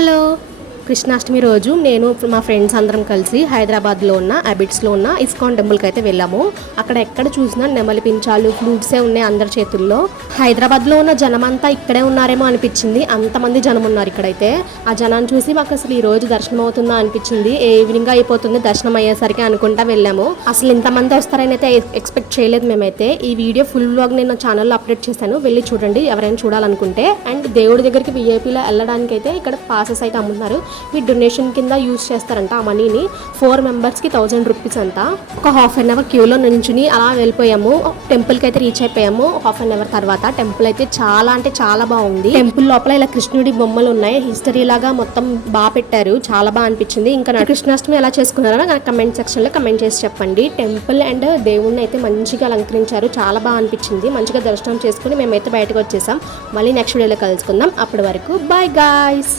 Hello, Krishnashtami రోజు నేను మా ఫ్రెండ్స్ అందరం కలిసి హైదరాబాద్లో ఉన్న అబిట్స్లో ఉన్న ఇస్కాన్ టెంపుల్కి అయితే వెళ్ళాము. అక్కడ ఎక్కడ చూసినా నెమలి పించాలు, ఫ్లూట్సే ఉన్నాయి అందరి చేతుల్లో. హైదరాబాద్లో ఉన్న జనమంతా ఇక్కడే ఉన్నారేమో అనిపించింది, అంతమంది జనం ఉన్నారు ఇక్కడైతే. ఆ జనాన్ని చూసి మాకు అసలు ఈ రోజు దర్శనం అవుతుందా అనిపించింది. ఈవినింగ్ అయిపోతుంది దర్శనం అయ్యేసరికి అనుకుంటా వెళ్ళాము. అసలు ఇంతమంది వస్తారని అయితే ఎక్స్పెక్ట్ చేయలేదు మేమైతే. ఈ వీడియో ఫుల్ వ్లాగ్ నేను ఛానల్లో అప్లోడ్ చేశాను, వెళ్ళి చూడండి ఎవరైనా చూడాలనుకుంటే. అండ్ దేవుడి దగ్గరికి విఐపీలో వెళ్ళడానికి అయితే ఇక్కడ పాసెస్ అయితే అమ్ముతున్నారు. మీ డొనేషన్ కింద యూజ్ చేస్తారంట ఆ మనీని. 4 మెంబర్స్కి 1000 రూపీస్ అంట. ఒక హాఫ్ అన్ అవర్ క్యూలో నిల్చుని అలా వెళ్ళిపోయాము. టెంపుల్కి అయితే రీచ్ అయిపోయాము. హాఫ్ అన్ అవర్ తర్వాత టెంపుల్ అయితే చాలా అంటే చాలా బాగుంది. టెంపుల్ లోపల ఇలా కృష్ణుడి బొమ్మలు ఉన్నాయి, హిస్టరీ లాగా మొత్తం బాగా పెట్టారు, చాలా బాగా అనిపించింది. ఇంకా కృష్ణాష్టమి ఎలా చేసుకున్నారో నాకు కమెంట్ సెక్షన్లో కమెంట్ చేసి చెప్పండి. టెంపుల్ అండ్ దేవుణ్ణి అయితే మంచిగా అలంకరించారు, చాలా బాగా అనిపించింది. మంచిగా దర్శనం చేసుకుని మేమైతే బయటకు వచ్చేసాం. మళ్ళీ నెక్స్ట్ వీడియోలో కలుసుకుందాం. అప్పటి వరకు బాయ్ గాయ్స్.